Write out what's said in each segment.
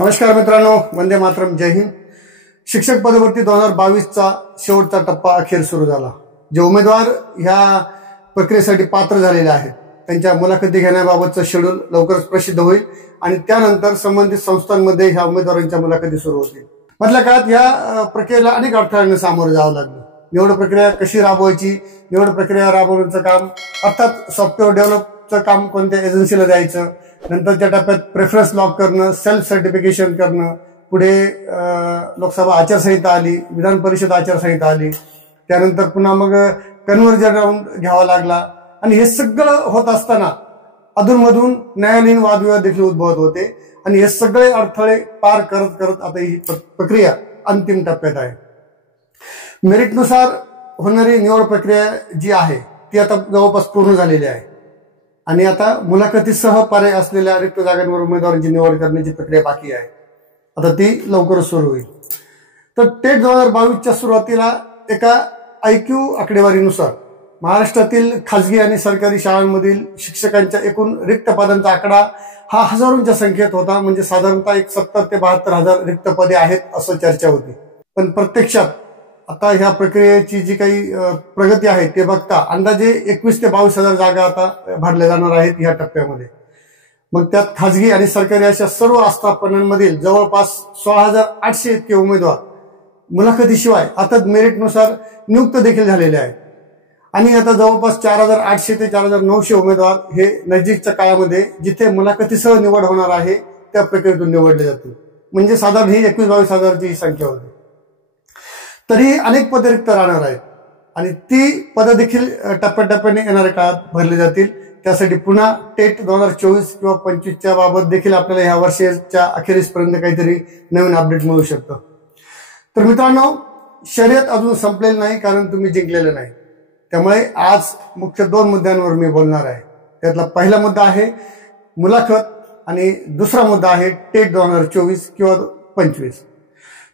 नमस्कार मित्रांनो, वंदे मातरम, जय हिंद। शिक्षक पदभरती 2022चा शेवटचा टप्पा अखेर सुरू झाला। जे उमेदवार ह्या प्रक्रियेसाठी पात्र झालेले आहेत त्यांच्या मुलाखती घेण्याबाबतचं शेड्यूल लवकरच प्रसिद्ध होईल आणि त्यानंतर संबंधित संस्थांमध्ये ह्या उमेदवारांच्या मुलाखती सुरू होतील। मधल्या काळात या प्रक्रियेला अनेक अडथळ्यांना सामोरं जावं लागलं। निवड प्रक्रिया कशी राबवायची, निवड प्रक्रिया राबवण्याचं काम, अर्थात सॉफ्टवेअर डेव्हलपचं काम कोणत्या एजन्सीला द्यायचं, नंतरच्या टप्प्यात प्रेफरन्स लॉक करणं, सेल्फ सर्टिफिकेशन करणं, पुढे लोकसभा आचारसंहिता आली, विधान परिषद आचारसंहिता आली, त्यानंतर पुन्हा मग कन्व्हर्जन राऊंड घ्यावा लागला आणि हे सगळं होत असताना अधूनमधून न्यायालयीन वादविवाद देखील उद्भवत होते आणि हे सगळे अडथळे पार करत करत आता ही प्रक्रिया अंतिम टप्प्यात आहे। मेरिटनुसार होणारी निवड प्रक्रिया जी आहे ती आता जवळपास पूर्ण झालेली आहे आणि आता मुलाखतीसह पर्याय असलेल्या रिक्त जागांवर उमेदवारांची निवड करण्याची प्रक्रिया बाकी आहे। आता ती लवकरच सुरू होईल। तर टेट 2022च्या सुरुवातीला एका IQ आकडेवारीनुसार महाराष्ट्रातील खासगी आणि सरकारी शाळांमधील शिक्षकांच्या एकूण रिक्त पदांचा आकडा हा हजारोंच्या संख्येत होता। म्हणजे साधारणतः 70 ते 72 हजार रिक्त पदे आहेत असं चर्चा होती। पण प्रत्यक्षात आता ह्या प्रक्रियेची जी काही प्रगती आहे ते बघता अंदाजे 21 ते 22 हजार जागा आता भरल्या जाणार आहेत ह्या टप्प्यामध्ये। मग त्यात खासगी आणि सरकारी अशा सर्व आस्थापनांमधील जवळपास 16,800 इतके उमेदवार मुलाखतीशिवाय अर्थात मेरिटनुसार नियुक्त देखील झालेले आहेत आणि आता जवळपास 4,800 ते 4,900 उमेदवार हे नजीकच्या काळामध्ये जिथे मुलाखतीसह निवड होणार आहे त्या प्रक्रियेतून निवडले जातील। म्हणजे साधारण ही 21-22 हजारची ही संख्या होती। तरी अनेक पदे रिक्त राहणार आहेत आणि ती पदं देखील टप्प्याटप्प्याने येणाऱ्या काळात भरली जातील। त्यासाठी पुन्हा टेट 2024 किंवा 25च्या बाबत देखील आपल्याला ह्या वर्षाच्या अखेरीसपर्यंत काहीतरी नवीन अपडेट मिळू शकतं। तर मित्रांनो, शर्यत अजून संपलेली नाही कारण तुम्ही जिंकलेले नाही। त्यामुळे आज मुख्य 2 मुद्द्यांवर मी बोलणार आहे। त्यातला पहिला मुद्दा आहे मुलाखत आणि दुसरा मुद्दा आहे टेट 2024 किंवा 25।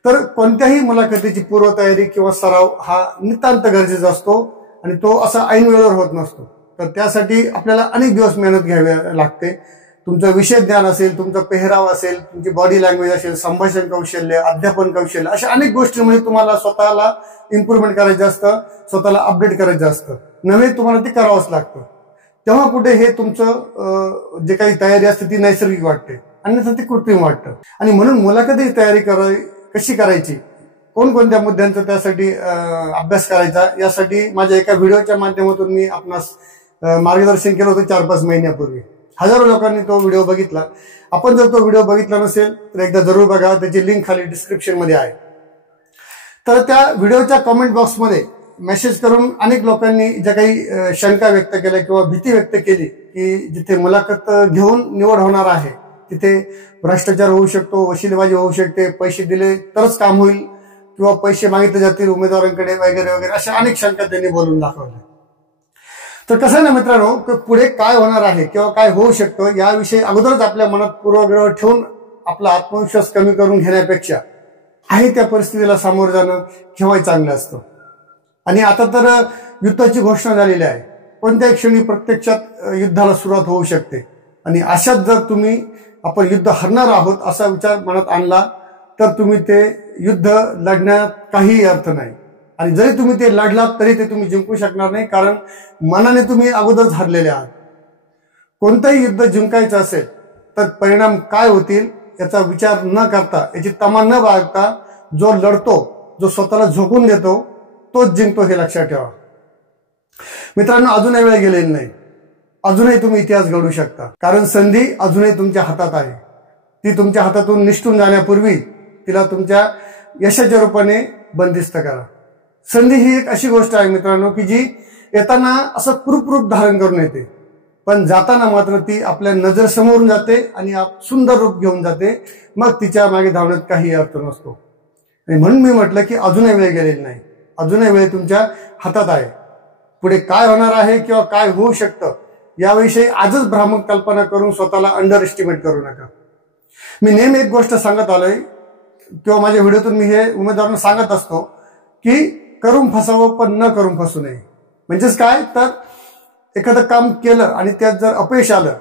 तर कोणत्याही मुलाखतीची पूर्वतयारी किंवा सराव हा नितांत गरजेचा असतो आणि तो असा ऐन वेळेवर होत नसतो। तर त्यासाठी आपल्याला अनेक दिवस मेहनत घ्यावी लागते। तुमचं विषय ज्ञान असेल, तुमचा पेहराव असेल, तुमची बॉडी लँग्वेज असेल, संभाषण कौशल्य, अध्यापन कौशल्य, अशा अनेक गोष्टींमध्ये तुम्हाला स्वतःला इम्प्रूव्हमेंट करायचं असतं, स्वतःला अपडेट करायचं असतं, नव्हे तुम्हाला ते करावंच लागतं। तेव्हा कुठे हे तुमचं जे काही तयारी असते ती नैसर्गिक वाटते, अन्यथा ती कृत्रिम वाटतं। आणि म्हणून मुलाखती तयारी कशी करायची, कोणकोणत्या मुद्द्यांचा त्यासाठी अभ्यास करायचा, यासाठी माझ्या एका व्हिडिओच्या माध्यमातून मी आपणास मार्गदर्शन केलं होतं 4-5 महिन्यापूर्वी। हजारो लोकांनी तो व्हिडिओ बघितला। आपण जर तो व्हिडिओ बघितला नसेल तर एकदा जरूर बघा, त्याची लिंक खाली डिस्क्रिप्शन मध्ये आहे। तर त्या व्हिडिओच्या कमेंट बॉक्समध्ये मेसेज करून अनेक लोकांनी ज्या काही शंका व्यक्त केल्या किंवा भीती व्यक्त केली की जिथे मुलाखत घेऊन निवड होणार आहे तिथे भ्रष्टाचार होऊ शकतो, वशिलेबाजी होऊ शकते, पैसे दिले तरच काम होईल किंवा पैसे मागितले जातील उमेदवारांकडे वगैरे वगैरे, अशा अनेक शंका त्यांनी बोलून दाखवल्या। तर कसं आहे ना मित्रांनो, पुढे काय होणार आहे किंवा काय होऊ शकतं याविषयी अगोदरच आपल्या मनात पूर्वग्रह ठेवून आपला आत्मविश्वास कमी करून घेण्यापेक्षा आहे त्या परिस्थितीला सामोरं जाणं केव्हाही चांगलं असतं। आणि आता तर युद्धाची घोषणा झालेली आहे। कोणत्याही क्षणी प्रत्यक्षात युद्धाला सुरुवात होऊ शकते आणि अशात जर आपण युद्ध हरणार आहोत असा विचार मनात आणला तर तुम्ही ते युद्ध लढण्यात काहीही अर्थ नाही आणि जरी तुम्ही ते लढलात तरी ते तुम्ही जिंकू शकणार नाही, कारण मनाने तुम्ही अगोदरच हरलेले आहात। कोणतंही युद्ध जिंकायचं असेल तर परिणाम काय होतील याचा विचार न करता, याची तमा न बाळगता जो लढतो, जो स्वतःला झोकून देतो तोच जिंकतो, हे लक्षात ठेवा। मित्रांनो, अजूनही वेळ गेलेली नाही। अजूनही तुम्ही इतिहास घडवू शकता, कारण संधी अजूनही तुमच्या हातात आहे। ती तुमच्या हातातून निसटून जाण्यापूर्वी तिला तुमच्या यशाच्या रूपाने बंदिस्त करा। संधी ही एक अशी गोष्ट आहे मित्रांनो की जी येताना असं रूप धारण करून येते, पण जाताना मात्र ती आपल्या नजरेसमोरून जाते आणि सुंदर रूप घेऊन जाते। मग तिच्या मागे धावण्यात काही अर्थ नसतो। आणि म्हणून मी म्हटलं की अजूनही वेळ गेलेली नाही, अजूनही वेळ तुमच्या हातात आहे। पुढे काय होणार आहे किंवा काय होऊ शकतं याविषयी आजच भ्रामक कल्पना करून स्वतःला अंडर एस्टिमेट करू नका। मी नेहमी एक गोष्ट सांगत आलोय किंवा माझ्या व्हिडिओतून मी हे उमेदवारांना सांगत असतो की करून फसावं पण न करून फसू नये। म्हणजेच काय, तर एखादं काम केलं आणि त्यात जर अपयश आलं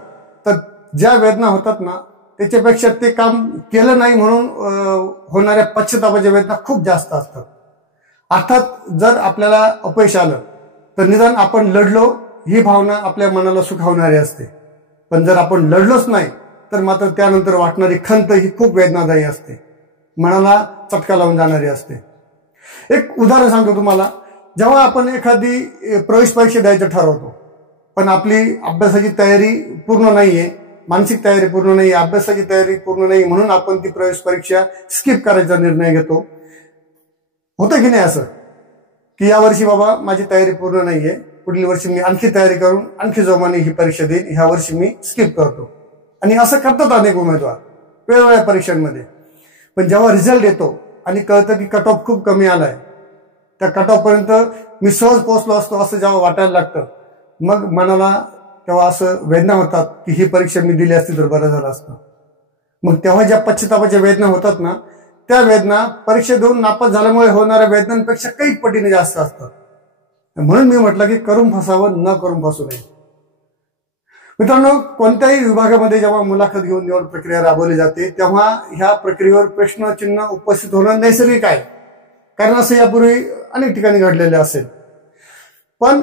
तर ज्या वेदना होतात ना त्याच्यापेक्षा ते काम केलं नाही म्हणून होणाऱ्या पश्चातापाच्या वेदना खूप जास्त असतात. अर्थात जर आपल्याला अपयश आलं तर निदान आपण लढलो ही भावना आपल्या मनाला सुखावणारी असते. पण जर आपण लढलोच नाही तर मात्र त्यानंतर वाटणारी खंत ही खूप वेदनादायी असते, मनाला चटका लावून जाणारी असते. एक उदाहरण सांगतो तुम्हाला. जेव्हा आपण एखादी प्रवेश परीक्षा द्यायचं ठरवतो पण आपली अभ्यासाची तयारी पूर्ण नाहीये, मानसिक तयारी पूर्ण नाही, अभ्यासाची तयारी पूर्ण नाही, म्हणून आपण ती प्रवेश परीक्षा स्किप करायचा निर्णय घेतो. होतं की नाही असं की यावर्षी बाबा माझी तयारी पूर्ण नाहीये, पुढील वर्षी मी आणखी तयारी करून आणखी जोमाने ही परीक्षा देईन, ह्या वर्षी मी स्किप करतो. आणि असं करतात अनेक उमेदवार वेगवेगळ्या परीक्षांमध्ये. पण जेव्हा रिझल्ट येतो आणि कळतं की कट ऑफ खूप कमी आलाय, त्या कट ऑफ पर्यंत मी सहज पोहोचलो असतो असं जेव्हा वाटायला लागतं, मग मनाला तेव्हा असं वेदना होतात की ही परीक्षा मी दिली असती तर बरं झालं असतं. मग तेव्हा ज्या पश्चातापाच्या वेदना होतात ना, त्या वेदना परीक्षा देऊन नापास झाल्यामुळे होणाऱ्या वेदनांपेक्षा काही पटीने जास्त असतात. म्हणून मी म्हटलं की करून फसावं, न करून फसू नये. मित्रांनो, कोणत्याही विभागामध्ये जेव्हा मुलाखत घेऊन निवड प्रक्रिया राबवली जाते तेव्हा ह्या प्रक्रियेवर प्रश्नचिन्ह उपस्थित होणं नैसर्गिक आहे, कारण असं यापूर्वी अनेक ठिकाणी घडलेले असेल. पण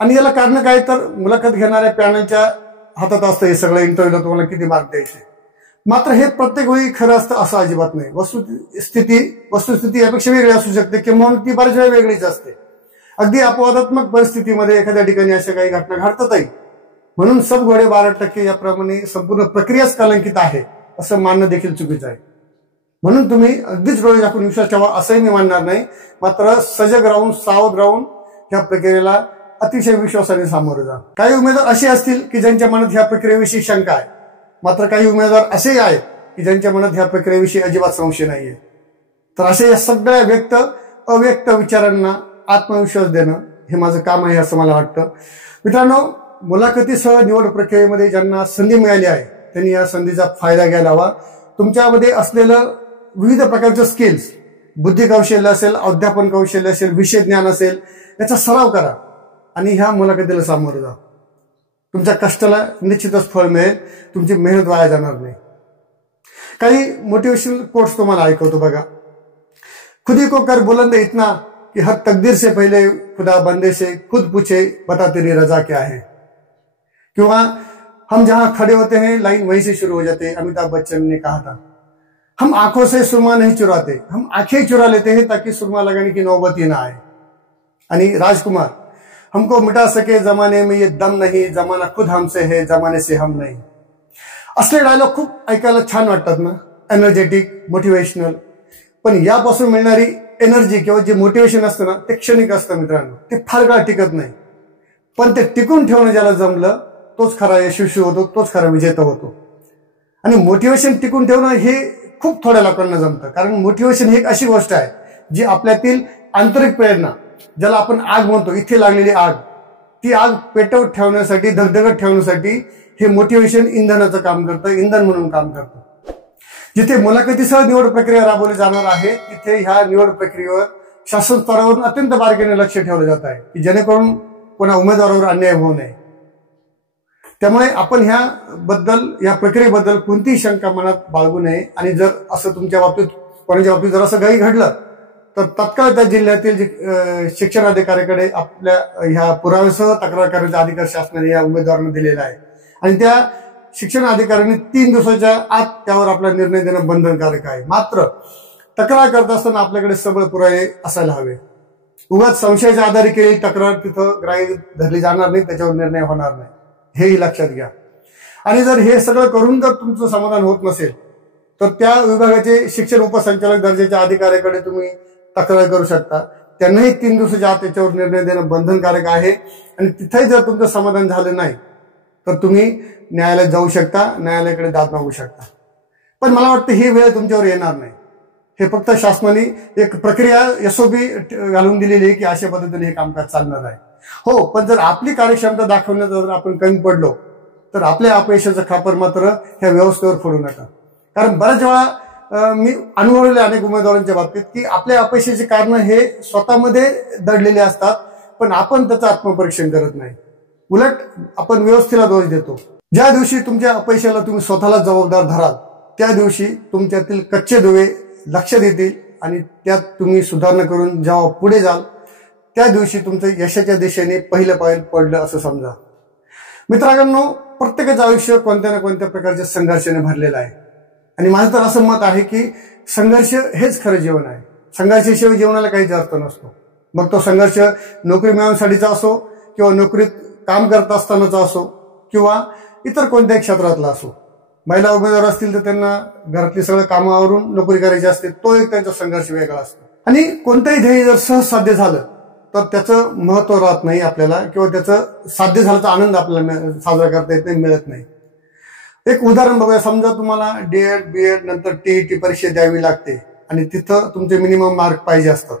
आणि याला कारण काय तर मुलाखत घेणाऱ्या पॅनलच्या हातात असतं हे सगळं. इंटरव्ह्यूला तुम्हाला किती मार्क द्यायचे, मात्र हे प्रत्येक वेळी खरं असतं असं अजिबात नाही. वस्तुस्थिती यापेक्षा वेगळी असू शकते किंवा ती बऱ्याच वेळा वेगळीच असते. अगदी अपवादात्मक परिस्थितीमध्ये एखाद्या ठिकाणी अशा काही घटना घडतातही. म्हणून सब घोडे 12% याप्रमाणे संपूर्ण प्रक्रियाच कलंकित आहे असं मानणं देखील चुकीचं आहे. म्हणून तुम्ही अगदीच डोळे झाकून विश्वास ठेवा असंही मी मानणार नाही, मात्र सजग राहून सावध राहून ह्या प्रक्रियेला अतिशय विश्वासाने सामोरं जा. काही उमेदवार असे असतील की ज्यांच्या मनात ह्या प्रक्रियेविषयी शंका आहे, मात्र काही उमेदवार असेही आहेत की ज्यांच्या मनात ह्या प्रक्रियेविषयी अजिबात संशय नाहीये. तर अशा या सगळ्या अव्यक्त विचारांना आत्मविश्वास देणं हे माझं काम आहे असं मला वाटतं. मित्रांनो, मुलाखतीसह निवड प्रक्रियेमध्ये ज्यांना संधी मिळाली आहे त्यांनी या संधीचा फायदा घ्यायला हवा. तुमच्यामध्ये असलेलं विविध प्रकारचं स्किल्स, बुद्धी कौशल्य असेल, अध्यापन कौशल्य असेल, विषय ज्ञान असेल, याचा सराव करा आणि ह्या मुलाखतीला सामोरं जा. तुमच्या कष्टाला निश्चितच फळ मिळेल, तुमची मेहनत वाया जाणार नाही. काही मोटिवेशनल कोट्स तुम्हाला ऐकवतो बघा. खुदी को कर बुलंद इतना कि हर तकदीर से पहले खुदा बंदे से खुद पूछे बता तेरी रजा क्या है. किंवा हम जहां खड़े होते हैं लाइन वहीं से शुरू हो जाते हैं. अमिताभ बच्चन ने कहा था, हम आंखों से सुरमा नहीं चुराते, हम आंखें चुरा लेते हैं ताकि सुरमा लगाने की नौबत ही ना आए. आणि राजकुमार, हमको मिटा सके जमाने में ये दम नहीं, जमाना खुद हमसे है, जमाने से हम नहीं. असले डायलॉग खूप ऐकायला छान वाटतात ना, एनर्जेटिक, मोटिवेशनल. पण यापासून मिळणारी एनर्जी किंवा जे मोटिवेशन असतं ना ते क्षणिक असतं मित्रांनो, ते फार काळ टिकत नाही. पण ते टिकून ठेवणं ज्याला जमलं तोच खरा यशस्वी होतो, तोच खरा विजेता होतो. आणि मोटिवेशन टिकून ठेवणं हे खूप थोड्या लोकांना जमतं, कारण मोटिवेशन ही एक अशी गोष्ट आहे जी आपल्यातील आंतरिक प्रेरणा, ज्याला आपण आग म्हणतो, इथे लागलेली आग, ती आग पेटवत ठेवण्यासाठी, धगधगत ठेवण्यासाठी हे मोटिवेशन इंधनाचं काम करतं, इंधन म्हणून काम करतं. जिथे मुलाखतीसह निवड प्रक्रिया राबवली जाणार आहे तिथे ह्या निवड प्रक्रियेवर शासन स्तरावरून अत्यंत बारकाईने लक्ष ठेवलं जात आहे की जेणेकरून कोणा उमेदवारावर अन्याय होऊ नये. त्यामुळे आपण या प्रक्रियेबद्दल कोणतीही शंका मनात बाळगू नये. आणि जर असं तुमच्या बाबतीत, कोणाच्या बाबतीत जर असं काही घडलं तर तत्काळ त्या जिल्ह्यातील शिक्षण अधिकाऱ्याकडे आपल्या ह्या पुराव्यासह तक्रार करण्याचा अधिकार शासनाने या उमेदवारांना दिलेला आहे. आणि त्या शिक्षण अधिकाऱ्यांनी 3 दिवसाच्या आत त्यावर आपला निर्णय देणं बंधनकारक आहे. मात्र तक्रार करत असताना आपल्याकडे सबळ पुरावे असायला हवे. उगाच संशयाच्या आधारे केलेली तक्रार तिथं ग्राह्य धरली जाणार नाही, त्याच्यावर निर्णय होणार नाही, हेही लक्षात घ्या. आणि जर हे सगळं करून जर तुमचं समाधान होत नसेल तर त्या विभागाचे शिक्षण उपसंचालक दर्जाच्या अधिकाऱ्याकडे तुम्ही तक्रार करू शकता. त्यांनाही 3 दिवसाच्या आत त्याच्यावर निर्णय देणं बंधनकारक आहे. आणि तिथेही जर तुमचं समाधान झालं नाही तर तुम्ही न्यायालयात जाऊ शकता, न्यायालयाकडे दाद मागू शकता. पण मला वाटतं ही वेळ तुमच्यावर येणार नाही. हे फक्त शासनाने एक प्रक्रिया एसओपी घालून दिलेली आहे की अशा पद्धतीने हे कामकाज चालणार आहे. हो, पण जर आपली कार्यक्षमता दाखवण्यात जर आपण कमी पडलो तर आपल्या अपयशाचं खापर मात्र ह्या व्यवस्थेवर फोडू नका. कारण बऱ्याच वेळा मी अनुभवलेले अनेक उमेदवारांच्या बाबतीत की आपल्या अपयशाचे कारण हे स्वतःमध्ये दडलेले असतात, पण आपण त्याचं आत्मपरीक्षण करत नाही. उलट आपण व्यवस्थेला दोष देतो. ज्या दिवशी तुमच्या अपयशाला तुम्ही स्वतःला जबाबदार धराल त्या दिवशी तुमच्यातील कच्चे दुवे लक्षात येतील आणि त्यात तुम्ही सुधारणा करून जेव्हा पुढे जाल त्या दिवशी तुमचं यशाच्या दिशेने पहिलं पाऊल पडलं असं समजा. मित्रांनो, प्रत्येकाचं आयुष्य कोणत्या ना कोणत्या प्रकारच्या संघर्षाने भरलेलं आहे आणि माझं तर असं मत आहे की संघर्ष हेच खरं जीवन आहे. संघर्षाशिवाय जीवनाला काहीच अर्थ नसतो. मग तो संघर्ष नोकरी मिळवण्यासाठीचा असो किंवा नोकरीत काम करत असतानाचा असो किंवा इतर कोणत्याही क्षेत्रातला असो. महिला उमेदवार असतील तर त्यांना घरातली सगळं कामावरून नोकरी करायची असते, तो एक त्यांचा संघर्ष वेगळा असतो. आणि कोणतंही ध्येय जर सहज साध्य झालं तर त्याचं महत्व राहत नाही आपल्याला किंवा त्याचं साध्य झाल्याचा आनंद आपल्याला साजरा करता येत नाही, मिळत नाही. एक उदाहरण बघूया. समजा तुम्हाला डीएड बीएड नंतर टीईटी परीक्षा द्यावी लागते आणि तिथं तुमचे मिनिमम मार्क पाहिजे असतात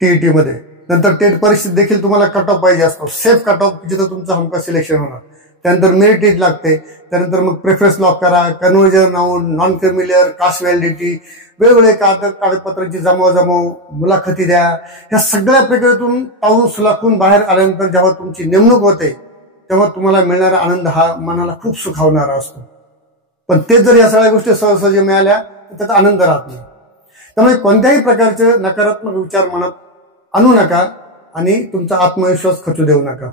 टीईटी मध्ये. नंतर टेट परीक्षेत देखील तुम्हाला कट ऑफ पाहिजे असतो, सेफ कट ऑफ जिथं तुमचं हमखास सिलेक्शन होणार. त्यानंतर मेरिट लिस्ट लागते, त्यानंतर मग प्रेफरन्स लॉक करा, कन्व्हर्जन नाऊन, नॉन फेमिलियर, कास्ट व्हॅलिडिटी, वेगवेगळे कागदपत्रांची जमव, मुलाखती द्या. ह्या सगळ्या प्रक्रियेतून पाऊल सुलाखून बाहेर आल्यानंतर जेव्हा तुमची नेमणूक होते तेव्हा तुम्हाला मिळणारा आनंद हा मनाला खूप सुखावणारा असतो. पण तेच जर या सगळ्या गोष्टी सहज मिळाल्या तर त्याचा आनंद राहत नाही. त्यामुळे कोणत्याही प्रकारचे नकारात्मक विचार मनात आणू नका आणि तुमचा आत्मविश्वास खचू देऊ नका.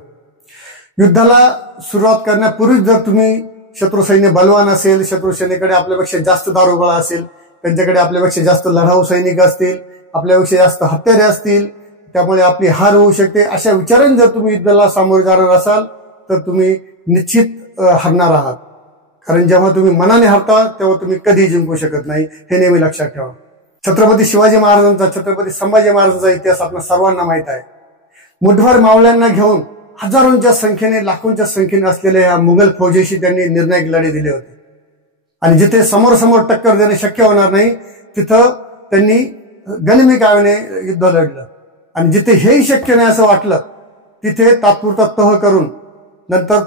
युद्धाला सुरुवात करण्यापूर्वीच जर तुम्ही शत्रू सैन्य बलवान असेल, शत्रू सैन्याकडे आपल्यापेक्षा जास्त दारुगोळा असेल, त्यांच्याकडे आपल्यापेक्षा जास्त लढाऊ सैनिक असतील, आपल्यापेक्षा जास्त हत्यारे असतील, त्यामुळे आपली हार होऊ शकते, अशा विचारांनी जर तुम्ही युद्धाला सामोरे जाणार असाल तर तुम्ही निश्चित हरणार आहात. कारण जेव्हा तुम्ही मनाने हरता तेव्हा तुम्ही कधी जिंकू शकत नाही, हे नेहमी लक्षात ठेवा. छत्रपती शिवाजी महाराजांचा, छत्रपती संभाजी महाराजांचा इतिहास आपल्या सर्वांना माहित आहे. मुठभर मावळ्यांना घेऊन हजारोंच्या संख्येने, लाखोंच्या संख्येने असलेल्या या मुघल फौजेशी त्यांनी निर्णायक लढे दिले होते. आणि जिथे समोर टक्कर देणे शक्य होणार नाही तिथं त्यांनी गनिमी युद्ध लढलं. आणि जिथे हेही शक्य नाही असं वाटलं तिथे तात्पुरता तह करून नंतर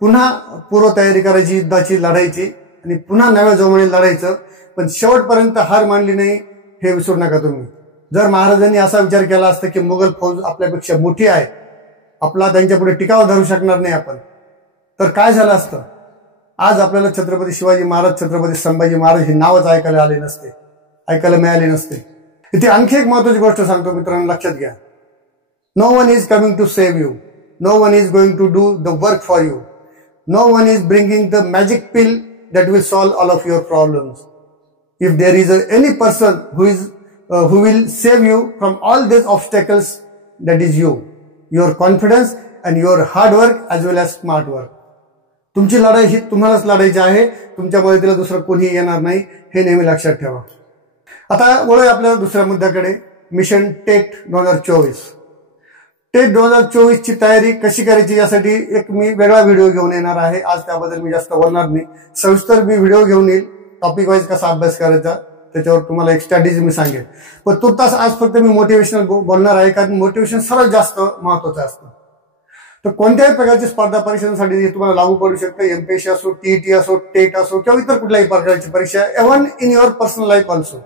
पुन्हा पूर्वतयारी करायची, युद्धाची, लढायची आणि पुन्हा नव्या जोमाने लढायचं. पण शेवटपर्यंत हार मानली नाही हे विसरू नका तुम्ही. जर महाराजांनी असा विचार केला असता की मुघल फौज आपल्यापेक्षा मोठी आहे, आपला त्यांच्यापुढे टिकाव धरू शकणार नाही आपण, तर काय झालं असतं? आज आपल्याला छत्रपती शिवाजी महाराज, छत्रपती संभाजी महाराज हे नावच ऐकायला आले नसते, ऐकायला मिळाले नसते. इथे आणखी एक महत्वाची गोष्ट सांगतो मित्रांनो, लक्षात घ्या. No one is coming to save you, no one is going to do the work for you, no one is bringing the magic pill that will solve all of your problems. If there is any person who will save you from all these obstacles, that is you, your confidence and your hard work as well as smart work. तुमची लढाई ही तुम्हालाच लढायची आहे, तुमच्या मदतीला दुसरं कोणीही येणार नाही, हे नेहमी लक्षात ठेवा. आता वळूया आपल्या दुसऱ्या मुद्द्याकडे, मिशन टेट 2024. टेट 2024 ची तयारी कशी करायची यासाठी एक मी वेगळा व्हिडिओ घेऊन येणार आहे. आज त्याबद्दल मी जास्त बोलणार नाही, सविस्तर मी व्हिडिओ घेऊन येईल. टॉपिक वाईज कसा अभ्यास करायचा त्याच्यावर तुम्हाला एक स्ट्रॅटेजी मी सांगेन. पण तुर्तास आज फक्त मी मोटिवेशनल बोलणार आहे, कारण मोटिवेशन सर्वात जास्त महत्वाचं असतं. तर कोणत्याही प्रकारची स्पर्धा परीक्षांसाठी तुम्हाला लागू पडू शकतं. एमपीएससी असो, टीईटी असो, टेट असो किंवा इतर कुठल्याही प्रकारची परीक्षा, even in your personal life also.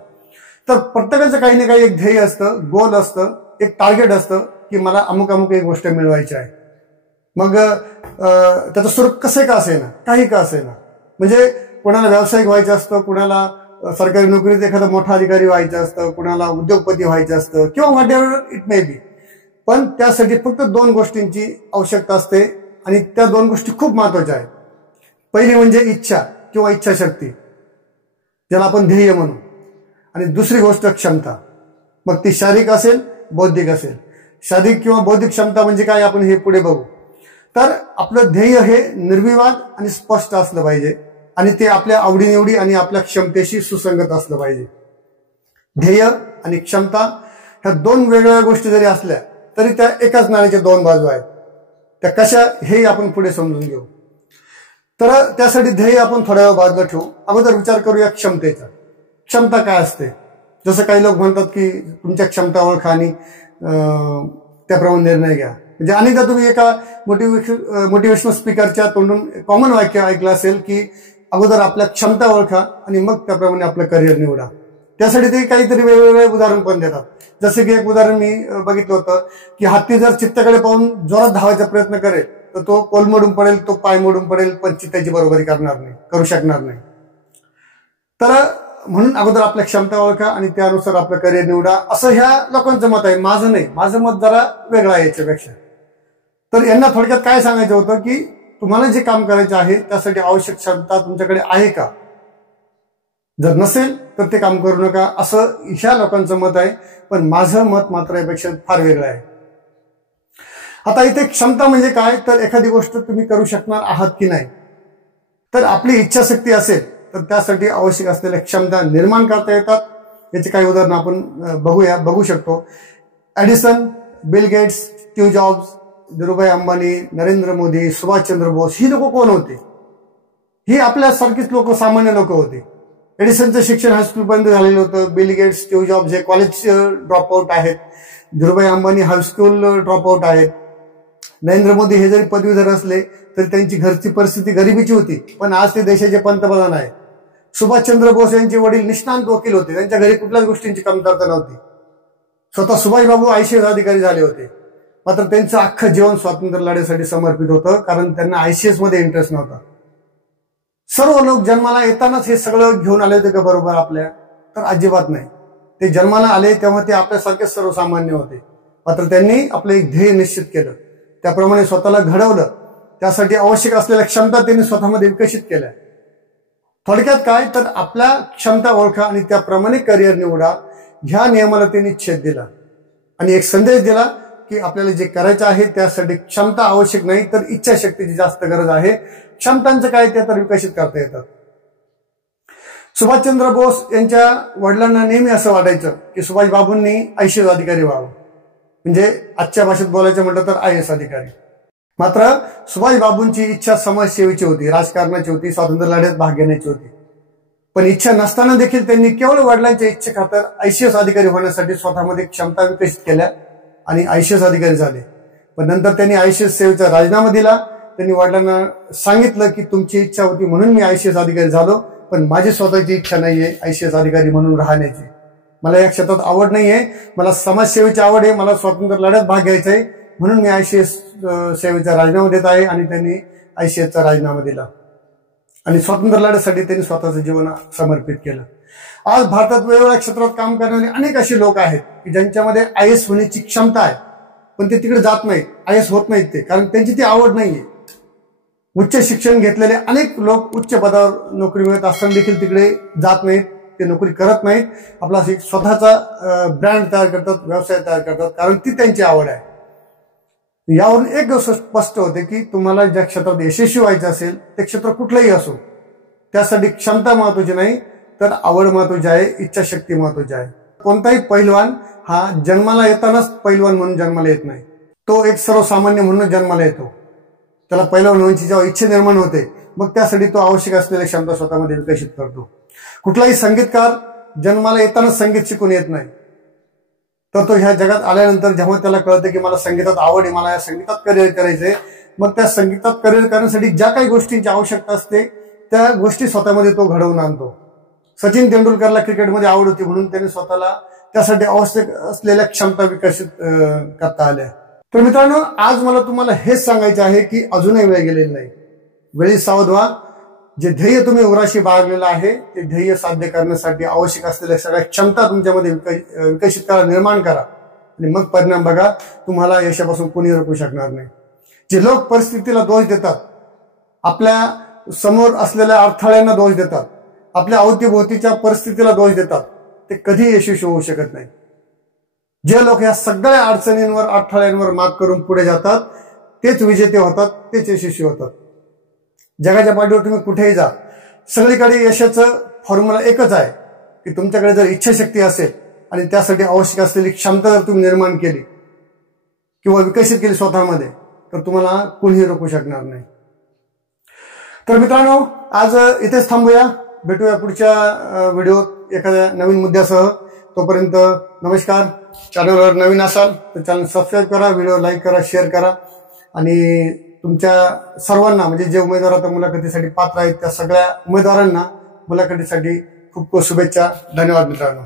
तर प्रत्येकाचं काही ना काही एक ध्येय असतं, गोल असतं, एक टार्गेट असतं की मला अमुक एक गोष्ट मिळवायची आहे. मग त्याचं स्वरूप कसे का असेना, काही का असेना, म्हणजे कोणाला व्यावसायिक व्हायचं असतं, कुणाला सरकारी नोकरीत एखादा मोठा अधिकारी व्हायचं असतं, कुणाला उद्योगपती व्हायचं असतं किंवा what ever it may be. पण त्यासाठी फक्त 2 गोष्टींची आवश्यकता असते आणि त्या 2 गोष्टी खूप महत्वाच्या आहेत. पहिली म्हणजे इच्छा किंवा इच्छाशक्ती, ज्याला आपण ध्येय म्हणू, आणि दुसरी गोष्ट क्षमता. मग ती शारीरिक असेल, बौद्धिक असेल. शारीरिक किंवा बौद्धिक क्षमता म्हणजे काय आपण हे पुढे बघू. तर आपलं ध्येय हे निर्विवाद आणि स्पष्ट असलं पाहिजे आणि ते आपल्या आवडीनिवडी आणि आपल्या क्षमतेशी सुसंगत असलं पाहिजे. ध्येय आणि क्षमता ह्या 2 वेगवेगळ्या गोष्टी जरी असल्या तरी त्या एकाच नाण्याच्या 2 बाजू आहेत. त्या कशा हे आपण पुढे समजून घेऊ. तर त्यासाठी ध्येय आपण थोड्या वेळ बाजूला ठेवू. अगोदर विचार करूया क्षमतेचा. क्षमता काय असते? जसं काही लोक म्हणतात की तुमच्या क्षमता ओळखा आणि त्याप्रमाणे निर्णय घ्या. म्हणजे अनेकदा तुम्ही एका मोटिवेशनल स्पीकरच्या तोंडून कॉमन वाक्य ऐकलं असेल की अगोदर आपल्या क्षमता ओळखा आणि मग त्याप्रमाणे आपलं करिअर निवडा. त्यासाठी ते काहीतरी वेगवेगळे उदाहरण पण देतात. जसे की एक उदाहरण मी बघितलं होतं की हत्ती जर चित्त्याकडे पाहून जोरात धावायचा प्रयत्न करेल तर तो कोलमडून पडेल, तो पाय मोडून पडेल, पण चित्ताची बरोबरी करू शकणार नाही. तर म्हणून अगोदर आपल्या क्षमता ओळखा आणि त्यानुसार आपलं करिअर निवडा, असं ह्या लोकांचं मत आहे. माझं नाही, माझं मत जरा वेगळं आहे याच्यापेक्षा. तर यांना थोडक्यात काय सांगायचं होतं की तुम्हाला जे काम करायचं आहे त्यासाठी आवश्यक क्षमता तुमच्याकडे आहे का? जर नसेल तर ते काम करू नका, असं ह्या लोकांचं मत आहे. पण माझं मत मात्र यापेक्षा फार वेगळं आहे. आता इथे क्षमता म्हणजे काय, तर एखादी गोष्ट तुम्ही करू शकणार आहात की नाही. तर आपली इच्छाशक्ती असेल तर त्यासाठी आवश्यक असलेल्या क्षमता निर्माण करता येतात. याची काही उदाहरणं आपण बघू शकतो. Edison, Bill Gates, Steve Jobs, Dhirubhai Ambani, Narendra Modi, Subhashchandra Bose, ही लोक कोण होते? ही आपल्यासारखीच लोक, सामान्य लोक होते. एडिसनचं शिक्षण हायस्कूल पर्यंत झालेलं होतं. बिल गेट्स, स्टीव्ह जॉब्स हे कॉलेज ड्रॉपआउट आहेत. धीरूभाई अंबानी हायस्कूल ड्रॉपआउट आहेत. नरेंद्र मोदी हे जरी पदवीधर असले तरी त्यांची घरची परिस्थिती गरिबीची होती, पण आज ते देशाचे पंतप्रधान आहेत. सुभाषचंद्र बोस यांचे वडील निष्णांत वकील होते, त्यांच्या घरी कुठल्याच गोष्टींची कमतरता नव्हती. स्वतः सुभाषबाबू ICS अधिकारी झाले होते, मात्र त्यांचं अख्खं जीवन स्वातंत्र्य लढ्यासाठी समर्पित होतं, कारण त्यांना ICS मध्ये इंटरेस्ट नव्हता. सर्व लोक जन्माला येतानाच हे सगळं घेऊन आले होते का बरोबर आपल्या? तर अजिबात नाही. ते जन्माला आले तेव्हा ते आपल्यासारखेच सर्वसामान्य होते, मात्र त्यांनी आपलं एक ध्येय निश्चित केलं, त्याप्रमाणे स्वतःला घडवलं, त्यासाठी आवश्यक असलेल्या क्षमता त्यांनी स्वतःमध्ये विकसित केल्या. थोडक्यात काय, तर आपल्या क्षमता ओळखा आणि त्याप्रमाणे करिअर निवडा, ह्या नियमाला त्यांनी छेद दिला आणि एक संदेश दिला की आपल्याला जे करायचं आहे त्यासाठी क्षमता आवश्यक नाही, तर इच्छाशक्तीची जास्त गरज आहे. क्षमतांचं काय ते तर विकसित करता येतात. सुभाषचंद्र बोस यांच्या वडिलांना नेहमी असं वाटायचं की सुभाषबाबूंनी ICS अधिकारी व्हावं, म्हणजे आजच्या भाषेत बोलायचं म्हटलं तर IAS अधिकारी. मात्र सुभाषबाबूंची इच्छा समाजसेवेची होती, राजकारणाची होती, स्वातंत्र्य लढ्यात भाग घेण्याची होती. पण इच्छा नसताना देखील त्यांनी केवळ वडिलांच्या इच्छेखातर ICS अधिकारी होण्यासाठी स्वतःमध्ये क्षमता विकसित केल्या आणि ICS अधिकारी झाले. पण नंतर त्यांनी ICS सेवेचा राजीनामा दिला. त्यांनी वडिलांना सांगितलं की तुमची इच्छा होती म्हणून मी ICS अधिकारी झालो, पण माझी स्वतःची इच्छा नाहीये ICS अधिकारी म्हणून राहण्याची. मला या क्षेत्रात आवड नाहीये, मला समाजसेवेची आवड आहे, मला स्वातंत्र्य लढ्यात भाग घ्यायचा आहे, म्हणून मी ICS सेवेचा राजीनामा देत आहे. आणि त्यांनी ICSचा राजीनामा दिला आणि स्वातंत्र्य लढ्यासाठी त्यांनी स्वतःचं जीवन समर्पित केलं. आज भारतात वेगवेगळ्या क्षेत्रात काम करणारे अनेक असे लोक आहेत की ज्यांच्यामध्ये IAS होण्याची क्षमता आहे, पण ते तिकडे जात नाहीत, IAS होत नाहीत ते, कारण त्यांची ती आवड नाहीये. उच्च शिक्षण घेतलेले अनेक लोक उच्च पदावर नोकरी मिळत असताना देखील तिकडे जात नाहीत, ते नोकरी करत नाहीत, आपला स्वतःचा ब्रँड तयार करतात, व्यवसाय तयार करतात, कारण ती त्यांची आवड आहे. यावरून एक गोष्ट स्पष्ट होते की तुम्हाला ज्या क्षेत्रात यशस्वी व्हायचं असेल ते क्षेत्र कुठलंही असो, त्यासाठी क्षमता महत्वाची नाही, तर आवड महत्वाची आहे, इच्छाशक्ती महत्वाची आहे. कोणताही पैलवान हा जन्माला येतानाच पैलवान म्हणून जन्माला येत नाही, तो एक सर्वसामान्य म्हणून जन्माला येतो. त्याला पैलवान होण्याची जेव्हा इच्छा निर्माण होते, मग त्यासाठी तो आवश्यक असलेल्या क्षमता स्वतःमध्ये विकसित करतो. कुठलाही संगीतकार जन्माला येतानाच संगीत शिकून येत नाही, तर तो ह्या जगात आल्यानंतर जेव्हा त्याला कळतं की मला संगीतात आवड आहे, मला या संगीतात करिअर करायचंय, मग त्या संगीतात करिअर करण्यासाठी ज्या काही गोष्टींची आवश्यकता असते त्या गोष्टी स्वतःमध्ये तो घडवून आणतो. सचिन तेंडुलकरला क्रिकेटमध्ये आवड होती म्हणून त्याने स्वतःला त्यासाठी आवश्यक असलेल्या क्षमता विकसित करता आल्या. तर मित्रांनो, आज मला तुम्हाला हेच सांगायचं आहे की अजूनही वेळ गेलेला नाही. वेळी सावध व्हा. जे ध्येय तुम्ही उराशी बाळगलेलं आहे ते ध्येय साध्य करण्यासाठी आवश्यक असलेल्या सगळ्या क्षमता तुमच्यामध्ये विकसित करा, निर्माण करा आणि मग परिणाम बघा. तुम्हाला यशापासून कोणी रोखू शकणार नाही. जे लोक परिस्थितीला दोष देतात, आपल्या समोर असलेल्या अडथळ्यांना दोष देतात, आपल्या अवतीभोवतीच्या परिस्थितीला दोष देतात, ते कधी यशस्वी होऊ शकत नाही. जे लोक या सगळ्या अडचणींवर, अडथळ्यांवर मात करून पुढे जातात तेच विजेते होतात, तेच यशस्वी होतात. जगाच्या पाठीवर तुम्ही कुठेही जा, सगळीकडे यशाचं फॉर्म्युला एकच आहे की तुमच्याकडे जर इच्छाशक्ती असेल आणि त्यासाठी आवश्यक असलेली क्षमता जर तुम्ही निर्माण केली किंवा विकसित केली स्वतःमध्ये, तर तुम्हाला कोणीही रोखू शकणार नाही. तर मित्रांनो, आज इथेच थांबूया. भेटूया पुढच्या व्हिडिओत एखाद्या नवीन मुद्द्यासह. तोपर्यंत नमस्कार. चॅनलवर नवीन असाल तर चॅनल सबस्क्राईब करा, व्हिडिओ लाईक करा, शेअर करा आणि तुमच्या सर्वांना, म्हणजे जे उमेदवार आता मुलाखतीसाठी पात्र आहेत त्या सगळ्या उमेदवारांना मुलाखतीसाठी खूप खूप शुभेच्छा. धन्यवाद मित्रांनो.